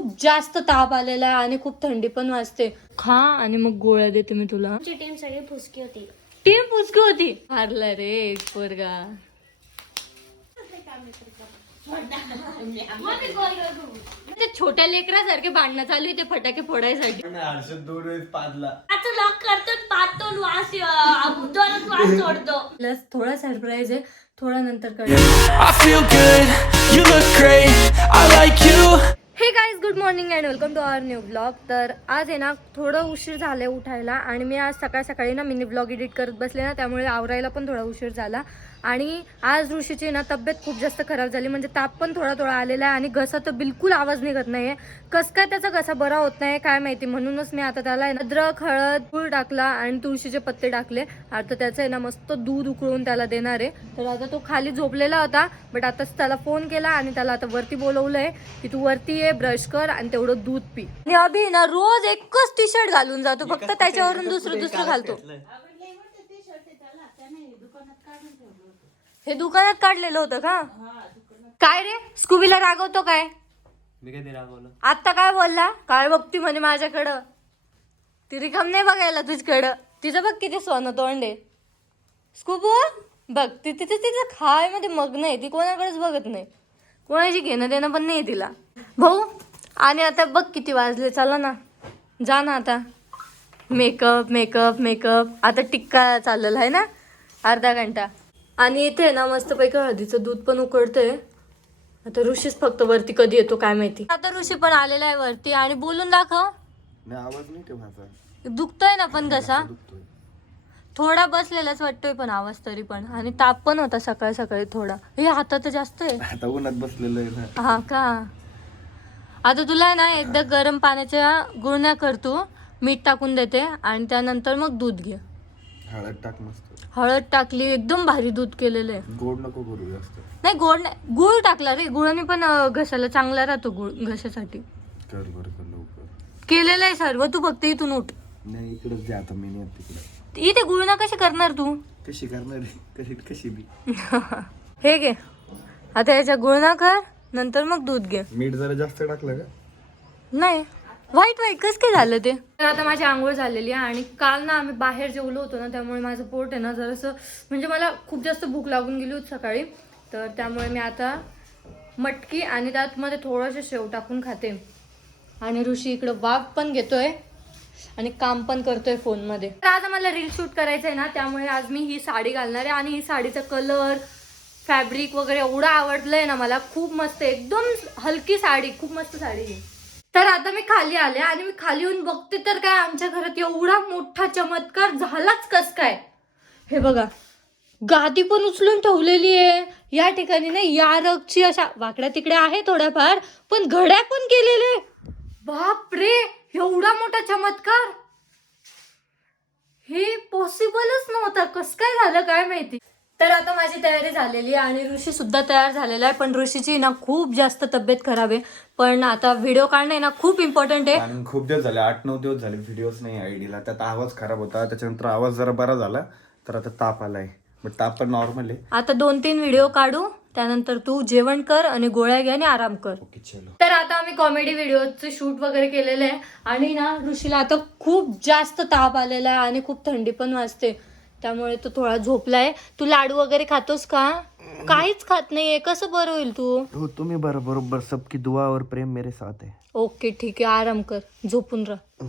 खूप जास्त ताप आलेला आहे आणि खूप थंडी पण वाजते. खा आणि मग गोळ्या देते मी तुला. आमची टीम सगळी फुसकी होती. टीम पुसकी होती. हारला रे एक पोरगा. ते छोट्या लेकरासारखे भांडणं चालू आहे ते फटाके फोडायसाठी. हर्षद दोन वेळेस पाजला आता लॉक करतो पाहतो वास दोनच वास सोडतो प्लस थोडा सरप्राईज आहे थोडा नंतर कळेल. I feel good, you look great, I like you. Hey guys good morning and welcome to our new blog तर आज आहे ना थोडं उशीर झालं उठायला आणि मी आज सकाळ सकाळी ना मिनी ब्लॉग एडिट करत बसले ना त्यामुळे आवरायला पण थोडा उशीर झाला. आणि आज ऋषीची ना तब्येत खूप जास्त खराब झाली म्हणजे ताप पण थोडा थोडा आलेला आहे आणि घसा तर बिलकुल आवाज निघत नाही आहे कसं काय त्याचा घसा बरा होत नाही काय माहिती? म्हणूनच मी आता त्याला अद्रक हळद गुळ टाकला आणि तुळशीचे पत्ते टाकले. आता त्याचं आहे ना मस्त दूध उकळून त्याला देणार आहे. तर आता तो खाली झोपलेला होता बट आताच त्याला फोन केला आणि त्याला आता वरती बोलवलंय की तू वरती ये ब्रश कर आणि तेवढं दूध पी. आणि अभि ना रोज एकच टी शर्ट घालून जातो फक्त त्याच्यावरून दुसरं दुसरं घालतो. हे दुकानात काढलेलं होतं का? काय रे? स्कूबीला रागवतो काय? मी कधी रागवलं? आता काय बोलला? काय बघती म्हणे माझ्याकडं? ती रिकाम नाही बघायला तुझ्याकडं. तिचं बघ किती सोनं तोंड आहे. स्कूबू बघ ती तिथे तिचं खायमध्ये मग्न आहे. ती कोणाकडेच बघत नाही. कोणाची घेणं देणं पण नाही तिला. भाऊ आणि आता बघ किती वाजले. चला ना. जा ना आता. मेकअप मेकअप मेकअप आता टिक्का चाललेला आहे ना? अर्धा घंटा. आणि इथे ना मस्तपैकी हळदीचं दूध पण उकडतंय आता ऋषीच फक्त वरती कधी येतो काय माहिती. आता ऋषी पण आलेला आहे वरती आणि बोलून दाखव. नाही आवाज नाही ठेवायचा दुखतोय ना पण कसा? दुखतोय थोडा बसलेलाच वाटतोय पण आवाज तरी पण. आणि ताप पण होता सकाळी सकाळी थोडा. हे हातात जास्त आहे. आता उन्हात बसलेलं आहे ना. हा का? आता तुला आहे ना एकदा गरम पाण्याच्या गुळण्या करतो मीठ टाकून देते आणि त्यानंतर मग दूध घे. हळद टाक मस्त. हळद टाकली एकदम भारी दूध केलेलं आहे. गोड नको करू जास्त. नाही गोड नाही गुळ टाकला रे. गुळाने पण अं, घशाला चांगला राहतो गुळ घशासाठी. कर बरं कर लवकर. केलेलं आहे सर्व तू फक्त इथून उठ. नाही इकडेच द्या आता. मी नाही येत तिकडे. इथे गुळणा कशी करणार तू? कशी करणार? कशी कशी बी हे घे. आता याच्या गुळणा कर नंतर मग दूध घे. मीठ जरा जास्त टाकलं का? नाही. वाईट वाईट. कस काय झालं ते? तर आता माझी आंघोळ झालेली आहे आणि काल ना आम्ही बाहेर जेवलो होतो ना त्यामुळे माझं पोट आहे ना जरासं म्हणजे मला खूप जास्त भूक लागून गेली होती सकाळी. तर त्यामुळे मी आता मटकी आणि त्यात मध्ये थोडंसं शेव टाकून खाते. आणि ऋषी इकडं वाघ पण घेतोय आणि काम पण करतोय फोनमध्ये. तर आज मला रील शूट करायचं आहे ना त्यामुळे आज मी ही साडी घालणार आहे आणि ही साडीचा कलर फॅब्रिक वगैरे एवढं आवडलंय ना मला. खूप मस्त एकदम हलकी साडी खूप मस्त साडी आहे. तर आता मी खाली आले आणि मी खाली येऊन बघते तर काय आमच्या घरात एवढा मोठा चमत्कार झालाच कस काय? हे बघा गादी पण उचलून ठेवलेली आहे. या ठिकाणी ना या रगची अशा वाकड्या तिकडे आहे थोड्याफार पण घड्या पण केलेले बाप रे एवढा मोठा चमत्कार? हे पॉसिबलच नव्हता. कस काय झालं काय माहिती? तर आता माझी तयारी झालेली आहे आणि ऋषी सुद्धा तयार झालेला आहे. पण ऋषीची ना खूप जास्त तब्येत खराब आहे. पण आता व्हिडिओ काढणे ना खूप इम्पॉर्टंट आहे. खूप दिवस झाले आठ नऊ दिवस झाले व्हिडिओच नाही आयडीला. त्यात आवाज खराब होता. त्याच्यानंतर आवाज जरा बरा झाला. तर आता ताप आलाय. बट ताप पण नॉर्मल आहे. आता दोन तीन व्हिडिओ काढू. त्यानंतर तू जेवण कर आणि गोळ्या घे आणि आराम कर. तर आता आम्ही कॉमेडी व्हिडिओचं शूट वगैरे केलेलं आहे. आणि ना ऋषीला आता खूप जास्त ताप आलेला आहे आणि खूप थंडी पण वाजते. त्यामुळे तो थोडा झोपलाय. तू लाडू वगैरे खातोस का? काहीच खात नाहीये. कसं बरं होईल तू? हो तुम्ही बरं बरोबर. सबकी दुआ और प्रेम मेरे साथ है ओके ठीक आहे. आराम कर. झोपून राह.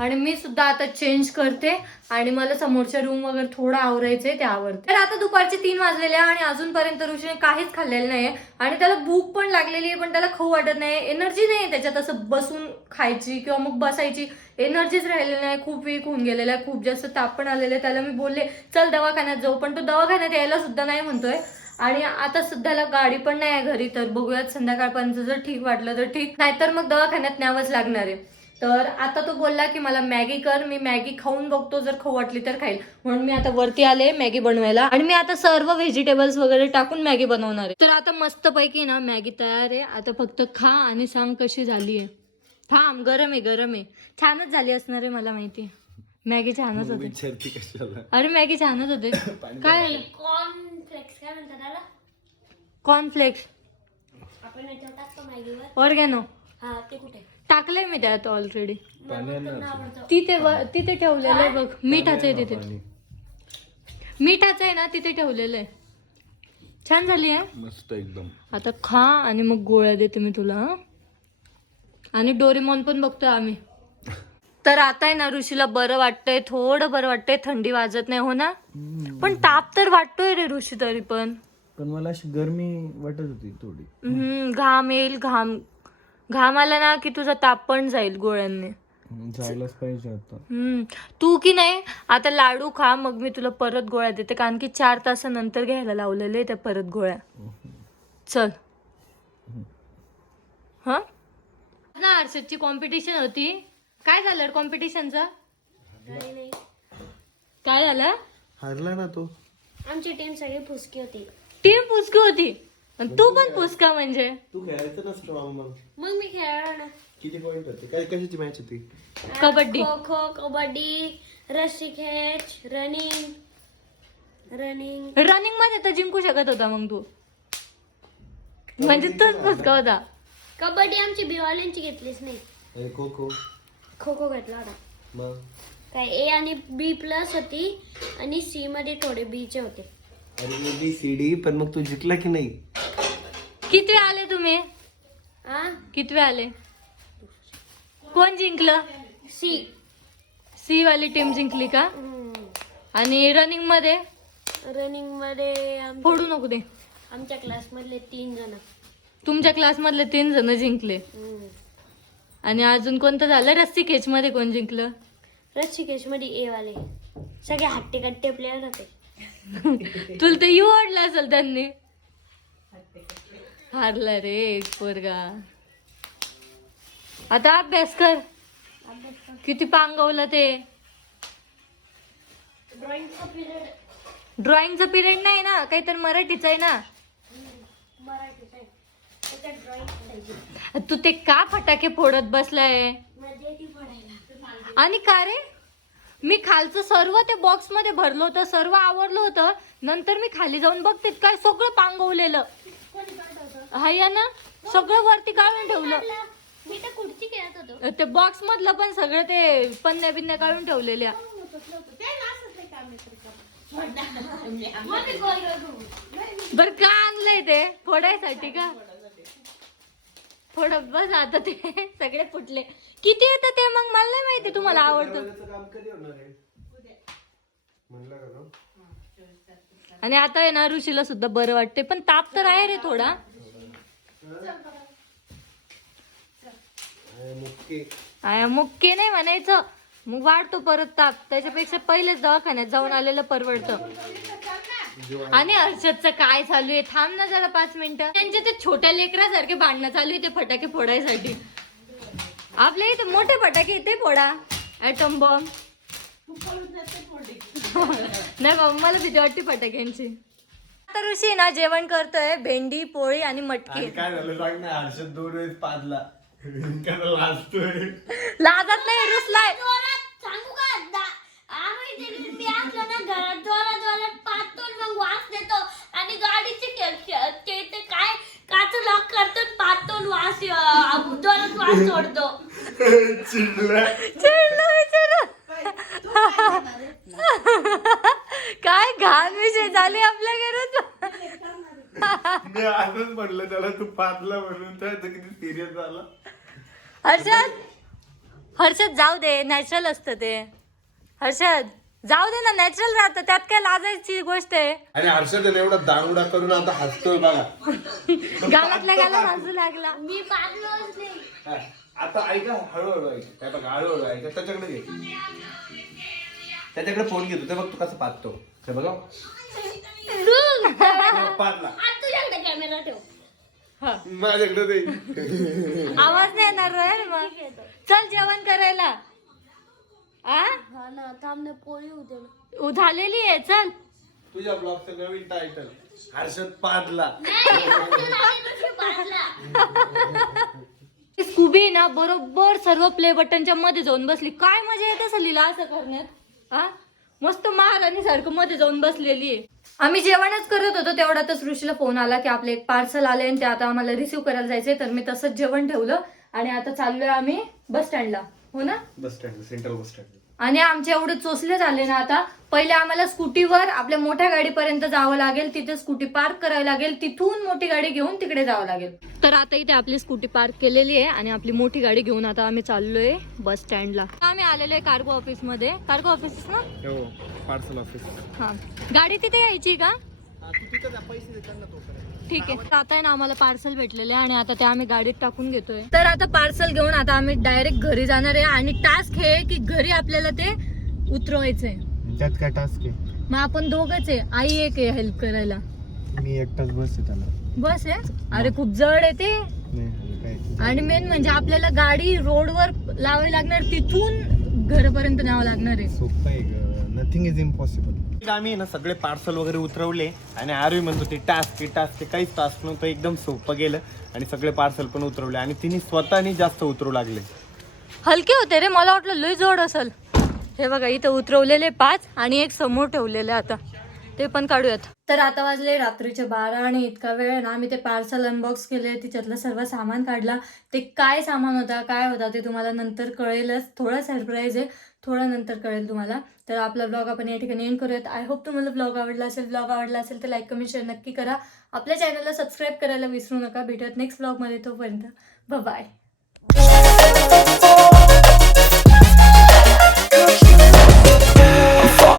आणि मी सुद्धा आता चेंज करते आणि मला समोरच्या रूम वगैरे थोडं आवरायचंय ते आवडते तर आता दुपारचे तीन वाजलेले आहे आणि अजूनपर्यंत ऋषीने काहीच खाल्लेलं नाहीये आणि त्याला भूक पण लागलेली आहे पण त्याला खाऊ वाटत नाही एनर्जी नाही त्याच्यात असं बसून खायची किंवा मग बसायची. एनर्जीच राहिलेली नाही खूप वीक होऊन गेलेला आहे खूप जास्त ताप पण आलेला आहे. त्याला मी बोलले चल दवाखान्यात जाऊ. पण तो दवाखान्यात यायला सुद्धा नाही म्हणतोय. आणि आता सध्याला गाडी पण नाही आहे घरी तर बघूयात संध्याकाळपर्यंत जर ठीक वाटलं तर ठीक. नाहीतर मग दवाखान्यात न्यावंच लागणार आहे. तर आता तो बोलला की मला मॅगी कर मी मॅगी खाऊन बघतो जर खाऊ वाटली तर खाईल. म्हणून मी आता वरती आले मॅगी बनवायला. आणि मी आता सर्व व्हेजिटेबल्स वगैरे टाकून मॅगी बनवणार आहे. तर आता मस्त पैकी ना मॅगी तयार आहे. आता फक्त खा आणि सांग कशी झाली आहे. थांब गरम आहे गरम आहे. छानच झाली असणार आहे मला माहिती मॅगी छानच होते. अरे मॅगी छानच होते. काय झालं? कॉर्न फ्लेक्स काय म्हणतात कॉर्नफ्लेक्स ऑर्गॅनो हा ते कुठे? टाकलंय मी त्यात ऑलरेडी पाणी. तिथे तिथे ठेवलेलं आहे बघ. मिठाचं आहे तिथे. पाणी. मिठाचं आहे ना तिथे ठेवलेलं आहे. छान झाली आहे मस्त एकदम. आता खा आणि मग गोळ्या देते मी तुला हं? आणि डोरेमॉन पण बघतोय आम्ही. तर आता आहे ना ऋषीला बरं वाटतंय थोडं बरं वाटतंय थंडी वाजत नाही हो ना? पण ताप तर वाटतोय रे ऋषी तरी पण. पण मला अशी गरमी वाटत होती थोडी. हम्म, घाम येईल घाम घाम आला ना की तुझा ताप पण जाईल गोळ्यांनी. जायलाच पाहिजे आता. हम्म. तू की नाही आता लाडू खा मग मी तुला परत गोळ्या देते. कारण की चार तासानंतर घ्यायला लावलेले त्या परत गोळ्या. चल. हा? ना हर्षदची कॉम्पिटिशन होती. काय झालं कॉम्पिटिशनचं नाही नाही काय झालं? हारला ना तो. आमची टीम सगळी फुसकी होती. टीम पुसकी होती? आणि तू पण पुसका म्हणजे. तू खेळायचं नसतं मामा मग. मग मी खेळलो ना किती पॉइंट होते? काय कशाची मॅच होती? कबड्डी. खो खो कबड्डी रस्सी खेच रनिंग रनिंग रनिंगमध्ये तर जिंकू शकत होता मग तू. म्हणजे तूच पुसका होता. कबड्डी आमची भिवाल्यांची घेतलीच नाही. अरे खो खो. खो खो घेतला होता. मग? काय ए आणि बी प्लस होती आणि सी मध्ये थोडे बी चे होते. अरे मी बी सी डी पण मग तू जिंकला की नाही? किती आले तुम्ही? हा कितवे आले? कोण जिंकलं? सी. सी वाली टीम जिंकली का? आणि रनिंगमध्ये? रनिंगमध्ये आम- फोडू नको दे. आमच्या क्लास मधले तीन जण. तुमच्या क्लास मधले तीन जण जिंकले. आणि अजून कोणतं झालं? रस्सी खेच मध्ये कोण जिंकलं? ऋषिकेशमध्ये ए वाले. सगळे हट्टे कट्टे प्लेअर होते. तुला ते यू वाढलं असेल त्यांनी. हारला रे एक पोरगा. आता अभ्यास कर. किती पांगवलं ते. ड्रॉइंगचा पिरियड ड्रॉइंगचा पिरियड नाही ना काहीतरी मराठीचा आहे ना. तू ते का फटाके फोडत बसलाय? आणि का रे? मी खालचं सर्व ते बॉक्समध्ये भरलं होतं सर्व आवरलं होतं. नंतर मी खाली जाऊन बघते काय सगळं पांगवलेलं. कोणी पाठवतं हा या ना? सगळं वरती काढून ठेवलं. मी तर खुर्ची खेळत होतो. ते बॉक्स मधलं पण सगळं ते पन्न्या बिन्या काढून ठेवलेल्या. गोल घुमू. बर का आणलंय ते? फोडायसाठी का? फोड बस आता ते सगळे फुटले. किती येतं ते मग? मला नाही माहिती तुम्हाला आवडतं. काम कधी होणार आहे? म्हणलं का तो? आणि आता आहे ना ऋषीला सुद्धा बरं वाटते पण ताप तर आहे रे थोडा. अरे मुक्के. आया मुक्के नाही म्हणायचं. मग वाढतो परत ताप. त्याच्यापेक्षा पहिलेच दवाखान्यात जाऊन आलेलं परवडतं. आणि हर्षदचं काय चालू आहे? थांब ना जरा पाच मिनिटं. त्यांचे ते छोट्या लेकरासारखे भांडणं चालू आहे ते फटाके फोडायसाठी. आपल्या इथे मोठे फटाके ते फोडा. ऍटम बॉम्ब नाही बाबा मला भीती वाटते फटाक्यांची. आता ऋषी ना जेवण करतोय भेंडी पोळी आणि मटकी. आणि काय झालं सांग ना हर्षद दोन वेळेस पाजला. लाजतोय. लाजत नाही रुसलाय. जोरात सांगू का? दा- आम्ही ते मी असलो ना घरात जोरात जोरात पाहतो आणि मग वास देतो. आणि गाडीचे के- के- ते ते काय काच लॉक करतो आणि पाहतो आणि वास अं, जोरात वास सोडतो. चिडला. चिडलो बिचारा. काय घाण विषय झाले आपल्या घरात? मी आजच म्हणलं त्याला तू पाजला म्हणून तर तो किती सिरियस झाला. हर्षद हर्षद जाऊ दे नॅचरल असतं ते. हर्षद जाऊ दे ना नॅचरल राहतं. त्यात काय लाजायची गोष्ट आहे? आणि हर्षद आहे ना एवढा दांगडा करून आता हसतोय बघा. गावातल्या गाला हसू लागला. मी हा, आता ऐका हळूहळू ऐका. काय बघा हळूहळू ऐका. त्याच्याकडे घे. त्याच्याकडे फोन घेतो. ते बघ तू कसं पाहतो. ते बघा. पाहतला आज तुझ्याकडे कॅमेरा ठेव. हा. माझ्याकडे ते आवाज नाही येणार रे मग. चल जेवण करायला. आ? हा ना थांब ना पोळी उ- झालेली आहे चल. तुझ्या ब्लॉगचं नवीन टायटल हर्षद पादला स्कूबी ना बरोबर सर्व प्ले बटनच्या मध्ये जाऊन बसली. काय मजा येत असं लिहिला असं करण्यात? हा? मस्त महाराणी सारखं मध्ये जाऊन बसलेली आहे. आम्ही जेवणच करत होतो तेवढ्यातच ऋषीला फोन आला की आपलं एक पार्सल आले आणि ते आता आम्हाला रिसिव्ह करायला जायचंय. तर मी तसंच जेवण ठेवलं आणि आता चाललोय आम्ही बस स्टँडला हो ना? Bus stand central bus stand आणि आमचे एवढे चोचले झाले ना आता. पहिले आम्हाला स्कूटीवर आपल्या मोठ्या गाडीपर्यंत जावं लागेल तिथे स्कूटी पार्क करावी लागेल तिथून मोठी गाडी घेऊन तिकडे जावं लागेल. तर आता इथे आपली स्कूटी पार्क केलेली आहे आणि आपली मोठी गाडी घेऊन आता आम्ही चाललोय बस स्टँडला. आम्ही आलेलो आहे कार्गो ऑफिसमध्ये कार्गो ऑफिस ना? हो पार्सल ऑफिस. हा. गाडी तिथे यायची का? ठीक आहे. आता आहे ना आम्हाला पार्सल भेटलेले आहे आणि आता ते आम्ही गाडीत टाकून घेतोय. तर आता पार्सल घेऊन आता आम्ही डायरेक्ट घरी जाणार आहे आणि टास्क हे आहे की घरी आपल्याला ते उतरवायचंय. त्यात काय टास्क आहे? मग आपण दोघच आहे. आई एक आहे हेल्प करायला. मी एकटाच बस आहे त्याला. बस आहे? अरे खूप जड आहे ते. नाही काय आणि मेन म्हणजे आपल्याला गाडी रोडवर लावावी लागणार तिथून घरापर्यंत न्यावं लागणार आहे. सोपं आहे नथिंग इज इम्पॉसिबल आम्ही ना सगळे पार्सल वगैरे उतरवले आणि आरवी म्हणतो ते टास्क ते टास्क ते काहीच टास्क नव्हतं एकदम सोपं गेलं आणि सगळे पार्सल पण उतरवले आणि तिने स्वतःनी जास्त उतरू लागले. हलके होते रे मला वाटलं लय जोड असेल. हे बघा इथं उतरवलेले पाच आणि एक समोर ठेवलेले आता. ते पण काढूयात. तर आता वाजले रात्रीचे बारा आणि इतका वेळ ना आम्ही ते पार्सल अनबॉक्स केले तिच्यातलं सर्व सामान काढला. ते काय सामान होता काय होता ते तुम्हाला नंतर कळेलच. थोडा सरप्राईज आहे थोडा नंतर कळेल तुम्हाला. तर आपला ब्लॉग आपण या ठिकाणी एंड करूयात. आय होप तुम्हाला ब्लॉग आवडला असेल ब्लॉग आवडला असेल तर लाईक कमेंट शेअर नक्की करा. आपल्या चॅनलला सबस्क्राईब करायला विसरू नका. भेटत नेक्स्ट ब्लॉगमध्ये तोपर्यंत. बाय